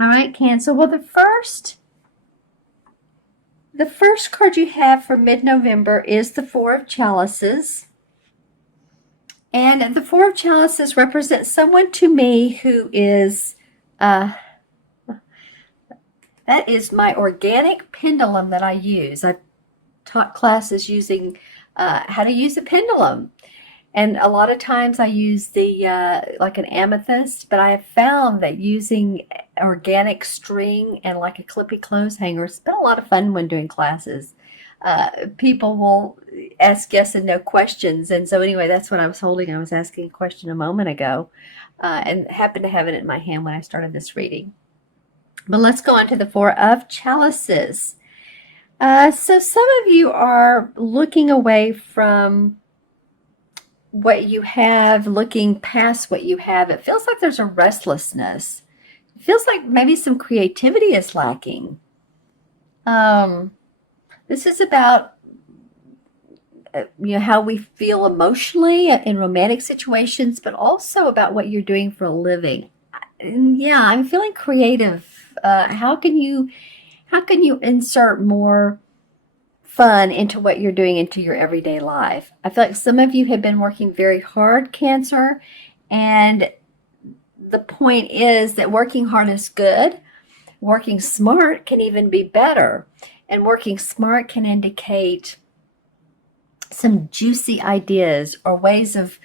All right, Cancer. Well, the first card you have for mid-November is the Four of Chalices. And the Four of Chalices represents someone to me who is, uh, that is my organic pendulum that I use. I've taught classes using how to use a pendulum. And a lot of times I use the like an amethyst, but I have found that using organic string and like a clippy clothes hanger, it's been a lot of fun when doing classes. People will ask yes and no questions. And so anyway, that's what I was holding. I was asking a question a moment ago and happened to have it in my hand when I started this reading. But let's go on to the Four of Chalices. So some of you are looking away from what you have, looking past what you have. It feels like there's a restlessness. It feels like maybe some creativity is lacking. Um, this is about how we feel emotionally in romantic situations, but also about what you're doing for a living. And yeah, I'm feeling creative. How can you insert more fun into what you're doing into your everyday life? I feel like some of you have been working very hard, Cancer, and the point is that working hard is good. Working smart can even be better. And working smart can indicate some juicy ideas or ways of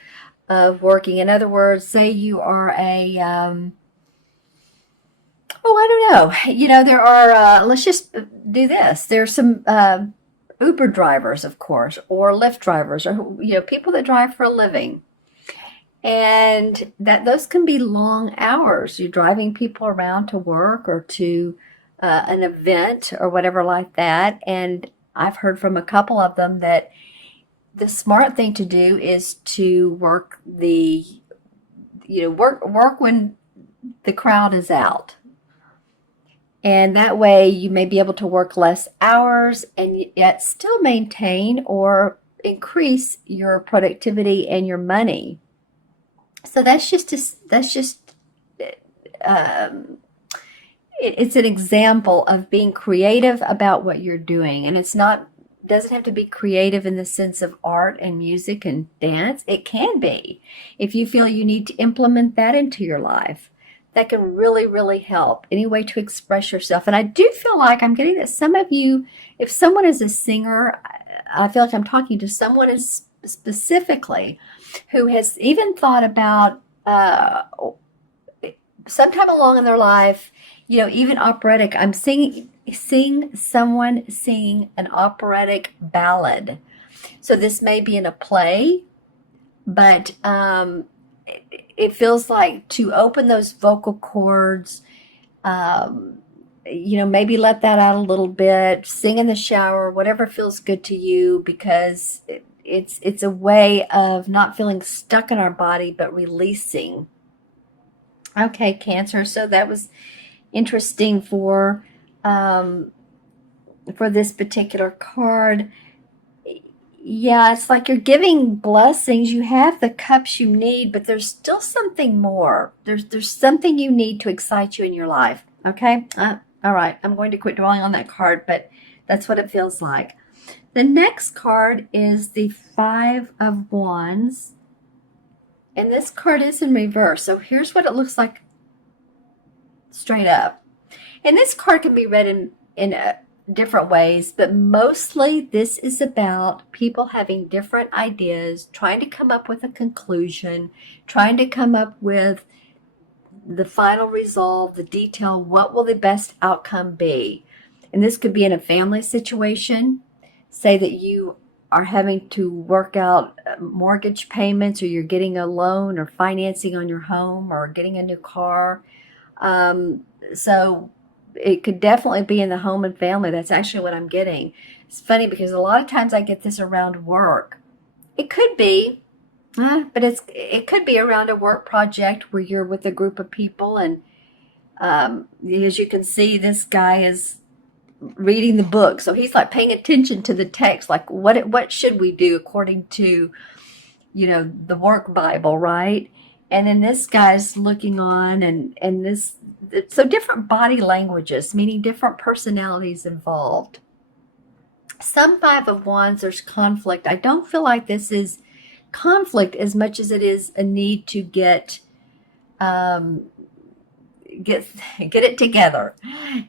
working. In other words, say you are I don't know. There are, let's just do this. There's some Uber drivers, of course, or Lyft drivers, or people that drive for a living, and that those can be long hours. You're driving people around to work or to an event or whatever like that. And I've heard from a couple of them that the smart thing to do is to work when the crowd is out. And that way you may be able to work less hours and yet still maintain or increase your productivity and your money. So um, it's an example of being creative about what you're doing. And it's not, doesn't have to be creative in the sense of art and music and dance. It can be if you feel you need to implement that into your life. That can really, really help. Any way to express yourself. And I do feel like I'm getting that some of you, if someone is a singer, I feel like I'm talking to someone specifically who has even thought about sometime along in their life, even operatic. I'm seeing someone singing an operatic ballad. So this may be in a play, but it feels like to open those vocal cords, maybe let that out a little bit, sing in the shower, whatever feels good to you, because it's a way of not feeling stuck in our body, but releasing. Okay, Cancer. So that was interesting um, for this particular card. Yeah, it's like you're giving blessings. You have the cups you need, but there's still something more. There's something you need to excite you in your life. Okay? All right. I'm going to quit dwelling on that card, but that's what it feels like. The next card is the Five of Wands, and this card is in reverse. So here's what it looks like straight up. And this card can be read in different ways, but mostly this is about people having different ideas, trying to come up with a conclusion, trying to come up with the final resolve, the detail, what will the best outcome be? And this could be in a family situation. Say that you are having to work out mortgage payments, or you're getting a loan or financing on your home, or getting a new car. So it could definitely be in the home and family. That's actually what I'm getting. It's funny because a lot of times I get this around work. It could be, but it could be around a work project where you're with a group of people, and as you can see, this guy is reading the book, so he's like paying attention to the text, like what should we do according to the work Bible, right? And then this guy's looking on, and this, so different body languages, meaning different personalities involved. Some Five of Wands, there's conflict. I don't feel like this is conflict as much as it is a need to um, get get it together.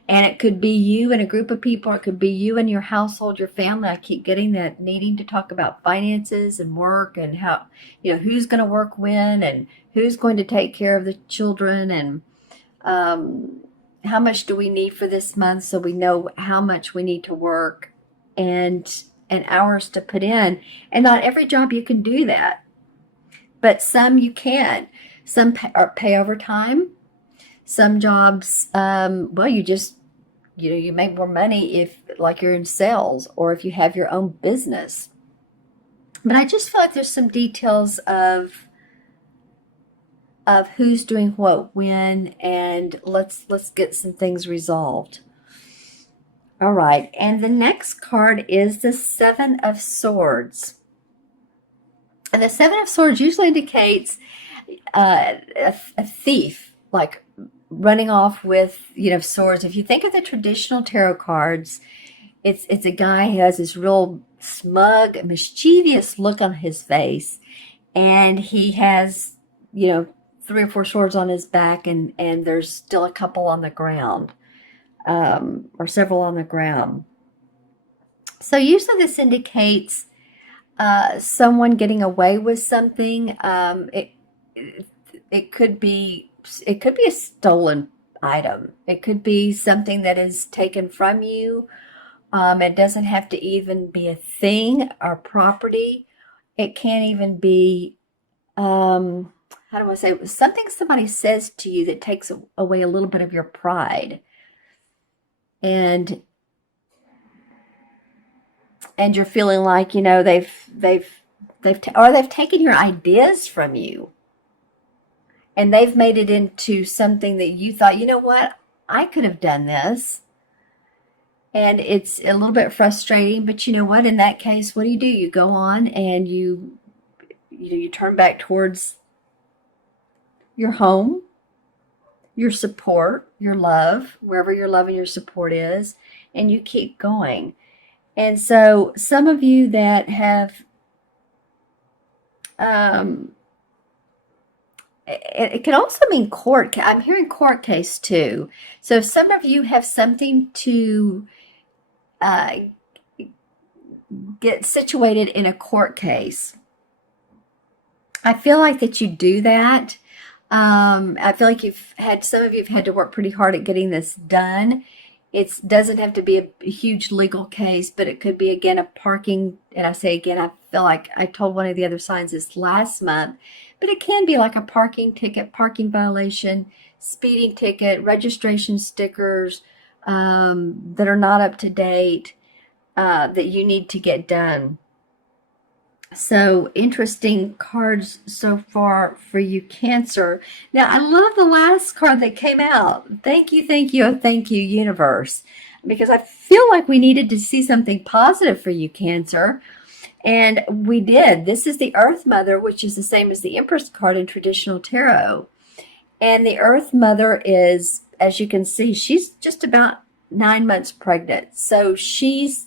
And it could be you and a group of people. It could be you and your household, your family. I keep getting that needing to talk about finances and work and how, who's going to work when and who's going to take care of the children and um, how much do we need for this month so we know how much we need to work and hours to put in. And not every job you can do that, but some you can. Some pay overtime. Some jobs, well, you make more money if, like, you're in sales or if you have your own business. But I just feel like there's some details of who's doing what when, and let's get some things resolved. All right, and the next card is the Seven of Swords. And the Seven of Swords usually indicates a thief, like running off with, swords. If you think of the traditional tarot cards, it's a guy who has this real smug, mischievous look on his face, and he has, 3 or 4 swords on his back, and there's still a couple on the ground, or several on the ground. So usually this indicates someone getting away with something. It could be a stolen item. It could be something that is taken from you. It doesn't have to even be a thing or property. It can't even be, how do I say it? Something somebody says to you that takes away a little bit of your pride. And you're feeling like, they've taken your ideas from you. And they've made it into something that you thought, you know what, I could have done this. And it's a little bit frustrating, but you know what, in that case, what do? You go on and you turn back towards your home, your support, your love, wherever your love and your support is, and you keep going. And so some of you that have, it can also mean court. I'm hearing court case too. So some of you have something to get situated in a court case. I feel like that you do that. I feel like some of you have had to work pretty hard at getting this done. It doesn't have to be a huge legal case, but it could be, again, a parking. And I say again, I feel like I told one of the other signs this last month, but it can be like a parking ticket, parking violation, speeding ticket, registration stickers that are not up to date, that you need to get done. So interesting cards so far for you, Cancer. Now, I love the last card that came out. Thank you, universe, because I feel like we needed to see something positive for you, Cancer. And we did. This is the Earth Mother, which is the same as the Empress card in traditional tarot. And the Earth Mother is, as you can see, she's just about 9 months pregnant. So she's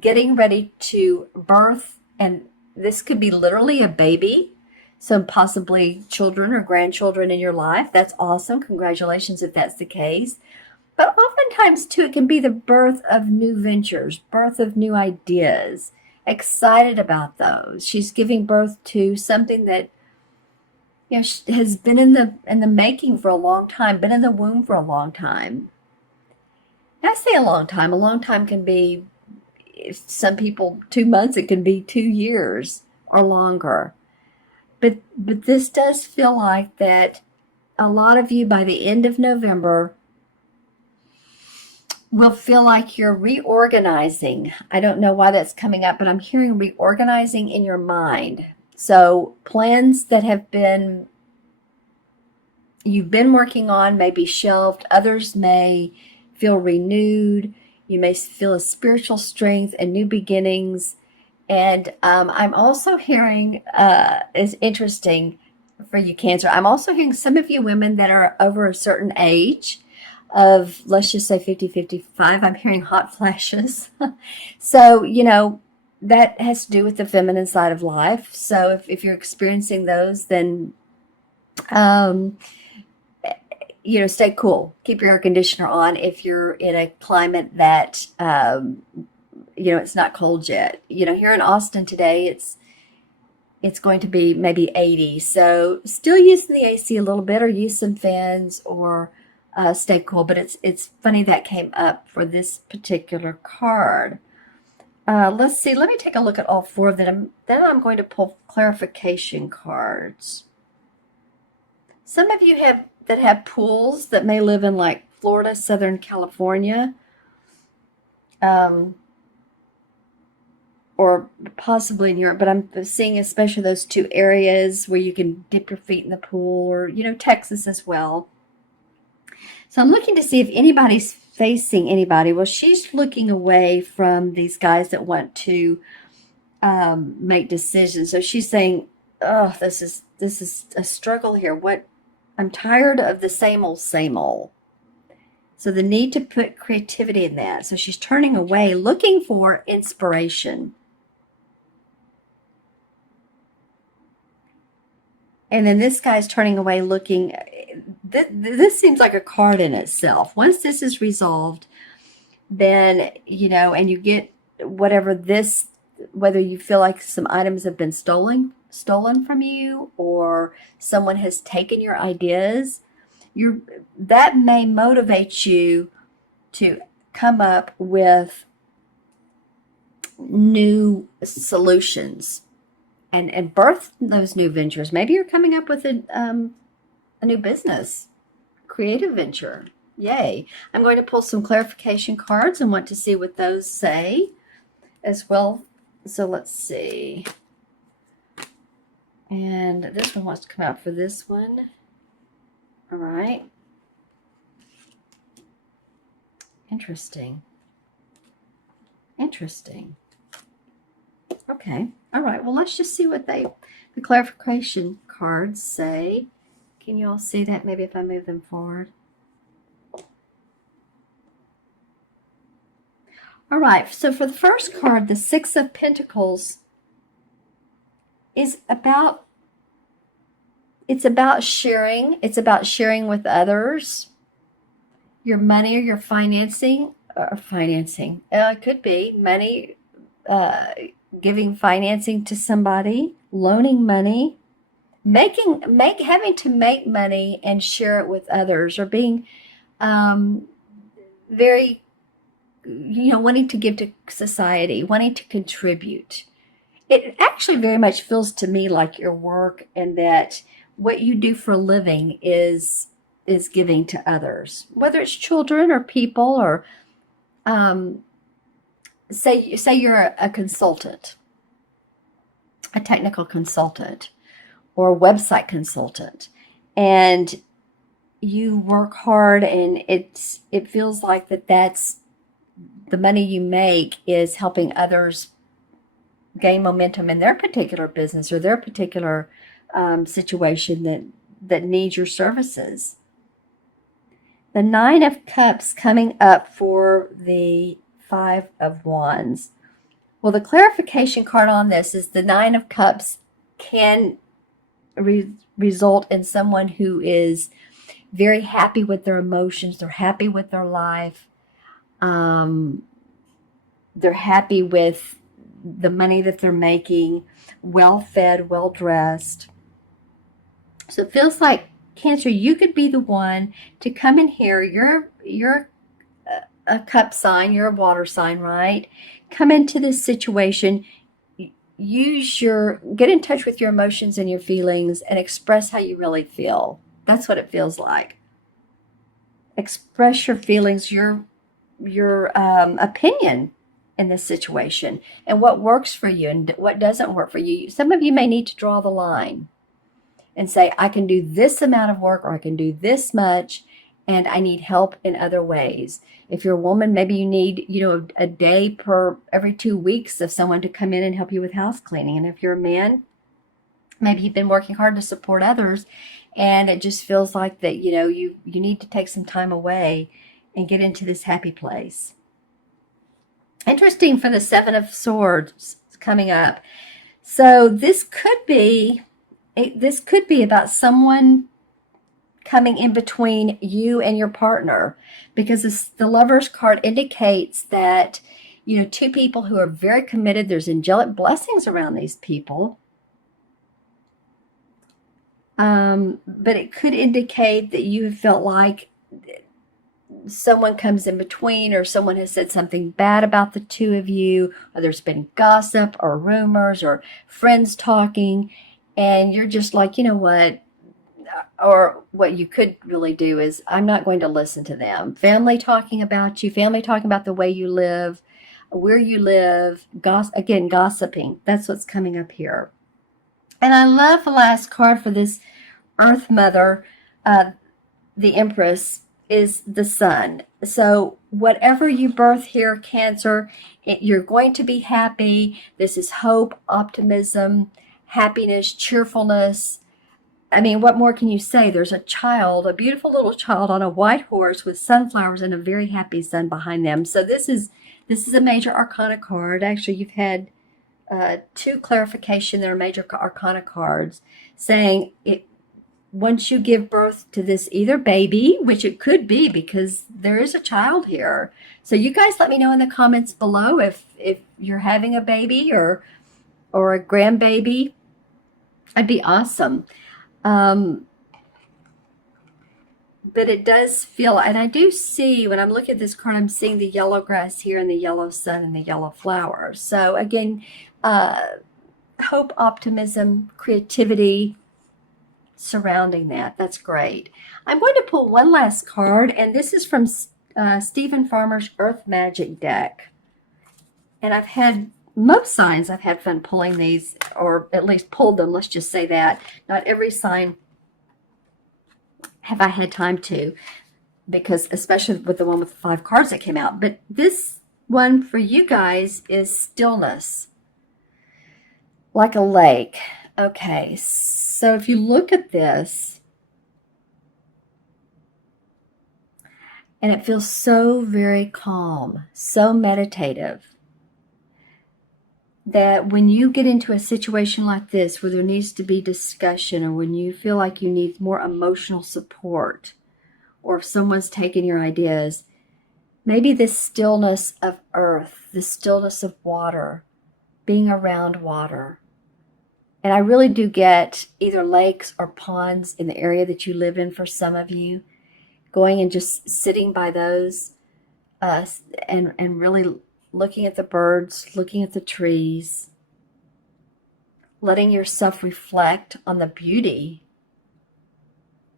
getting ready to birth, and this could be literally a baby, so possibly children or grandchildren in your life. That's awesome. Congratulations if that's the case. But oftentimes, too, it can be the birth of new ventures, birth of new ideas. Excited about those. She's giving birth to something that has been in the making for a long time, been in the womb for a long time. And I say a long time. A long time can be, some people, 2 months, it can be 2 years or longer. But this does feel like that a lot of you by the end of November will feel like you're reorganizing. I don't know why that's coming up, but I'm hearing reorganizing in your mind. So plans that you've been working on may be shelved. Others may feel renewed. You may feel a spiritual strength and new beginnings. And I'm also hearing, is interesting, for you, Cancer. I'm also hearing some of you women that are over a certain age of, let's just say 50, 55. I'm hearing hot flashes. So, that has to do with the feminine side of life. So if you're experiencing those, then, um, stay cool. Keep your air conditioner on if you're in a climate that, it's not cold yet. Here in Austin today, it's going to be maybe 80. So still using the AC a little bit, or use some fans, or stay cool. But it's funny that came up for this particular card. Let's see. Let me take a look at all four of them. Then I'm going to pull clarification cards. Some of you have pools that may live in like Florida, Southern California, or possibly in Europe, but I'm seeing especially those two areas where you can dip your feet in the pool, or, Texas as well. So I'm looking to see if anybody's facing anybody. Well, she's looking away from these guys that want to make decisions. So she's saying, oh, this is a struggle here. I'm tired of the same old, same old. So the need to put creativity in that. So she's turning away, looking for inspiration. And then this guy's turning away, looking. This seems like a card in itself. Once this is resolved, then, and you get whether you feel like some items have been stolen from you, or someone has taken your ideas, that may motivate you to come up with new solutions and birth those new ventures. Maybe you're coming up with a new business, creative venture. Yay. I'm going to pull some clarification cards and want to see what those say as well. So let's see. And this one wants to come out for this one. All right. Interesting. Okay. All right. Well, let's just see what the clarification cards say. Can you all see that? Maybe if I move them forward. All right. So for the first card, the Six of Pentacles is about sharing. It's about sharing with others your money or your financing. It could be money, giving financing to somebody, loaning money, having to make money and share it with others, or being very, wanting to give to society, wanting to contribute. It actually very much feels to me like your work, and that what you do for a living is giving to others, whether it's children or people, or say you're a consultant, a technical consultant, or a website consultant, and you work hard, and it feels like that's the money you make is helping others gain momentum in their particular business or their particular situation that needs your services. The Nine of Cups coming up for the Five of Wands. Well, the clarification card on this is the Nine of Cups can result in someone who is very happy with their emotions. They're happy with their life. They're happy with the money that they're making, well-fed, well-dressed. So it feels like, Cancer, you could be the one to come in here. You're a cup sign. You're a water sign, right? Come into this situation. Get in touch with your emotions and your feelings and express how you really feel. That's what it feels like. Express your feelings, your opinion in this situation, and what works for you and what doesn't work for you. Some of you may need to draw the line and say, I can do this amount of work, or I can do this much, and I need help in other ways. If you're a woman, maybe you need, a day every 2 weeks of someone to come in and help you with house cleaning. And if you're a man, Maybe you've been working hard to support others, and it just feels like that, you need to take some time away and get into this happy place. Interesting for the Seven of Swords coming up. So this could be about someone coming in between you and your partner, because the Lover's card indicates that, two people who are very committed, there's angelic blessings around these people. But it could indicate that you felt like someone comes in between, or someone has said something bad about the two of you, or there's been gossip or rumors or friends talking, and you're just like, you know what? Or what you could really do is, I'm not going to listen to them. Family talking about you, family talking about the way you live, where you live, again, gossiping. That's what's coming up here. And I love the last card for this Earth Mother, the Empress, is the Sun. So whatever you birth here, Cancer, you're going to be happy. This is hope, optimism, happiness, cheerfulness. I mean, what more can you say? There's a child, a beautiful little child on a white horse with sunflowers and a very happy sun behind them. So this is a major arcana card. Actually, you've had two clarification. There are major arcana cards saying it. Once you give birth to this either baby, which it could be because there is a child here. So you guys let me know in the comments below if you're having a baby or a grandbaby. That'd be awesome. But it does feel, and I do see, when I'm looking at this card, I'm seeing the yellow grass here and the yellow sun and the yellow flowers. So again, hope, optimism, creativity surrounding that. That's great. I'm going to pull one last card, and this is from Stephen Farmer's Earth Magic deck. And I've had most signs, I've had fun pulling these, or at least pulled them, let's just say that. Not every sign have I had time to, because especially with the one with the 5 cards that came out. But this one for you guys is stillness, like a lake. Okay, so if you look at this, and it feels so very calm, so meditative, that when you get into a situation like this where there needs to be discussion, or when you feel like you need more emotional support, or if someone's taken your ideas, maybe this stillness of earth, the stillness of water, being around water. And I really do get either lakes or ponds in the area that you live in for some of you, going and just sitting by those and really looking at the birds, looking at the trees, letting yourself reflect on the beauty,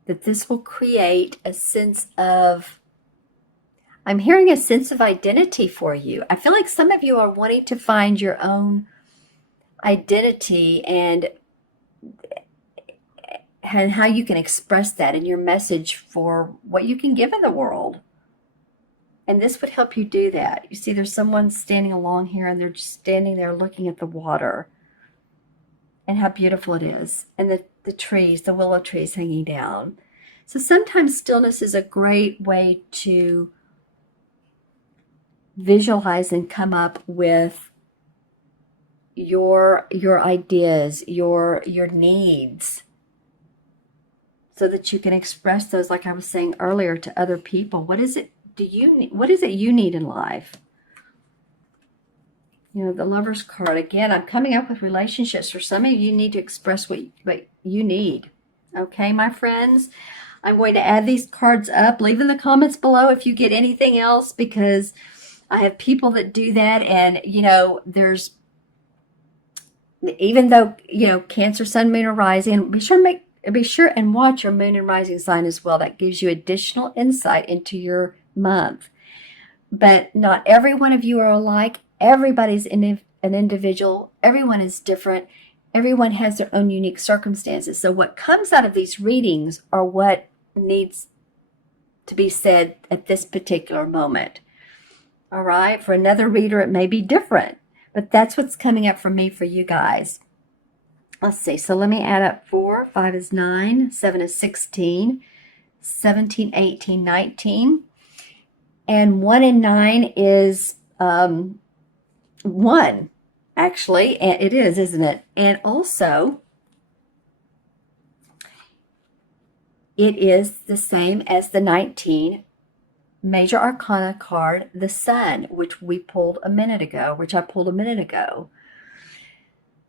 that this will create a sense of, I'm hearing a sense of identity for you. I feel like some of you are wanting to find your own identity and how you can express that in your message for what you can give in the world. And this would help you do that. You see, there's someone standing along here, and they're just standing there looking at the water and how beautiful it is, and the trees, the willow trees hanging down. So sometimes stillness is a great way to visualize and come up with your ideas, your needs, so that you can express those, like I was saying earlier, to other people. What is it you need in life? The Lover's card, again, I'm coming up with relationships. For some of you, you need to express what you need. Okay, my friends? I'm going to add these cards up. Leave in the comments below if you get anything else, because I have people that do that. And, there's, even though, Cancer, Sun, Moon, or Rising, and be sure and watch your Moon and Rising sign as well. That gives you additional insight into your month. But not every one of you are alike. Everybody's an individual. Everyone is different. Everyone has their own unique circumstances. So what comes out of these readings are what needs to be said at this particular moment. All right? For another reader, it may be different. But that's what's coming up for me for you guys. Let's see. So let me add up 4. 5 is 9. 7 is 16. 17, 18, 19. And 1 and 9 is 1. Actually, and it is, isn't it? And also, it is the same as the 19 Major Arcana card, the Sun, which we pulled a minute ago, which I pulled a minute ago.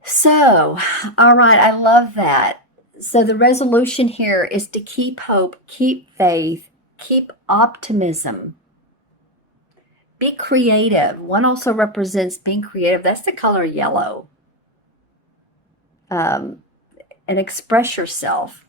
So, all right, I love that. So the resolution here is to keep hope, keep faith, keep optimism. Be creative. One also represents being creative. That's the color yellow. And express yourself.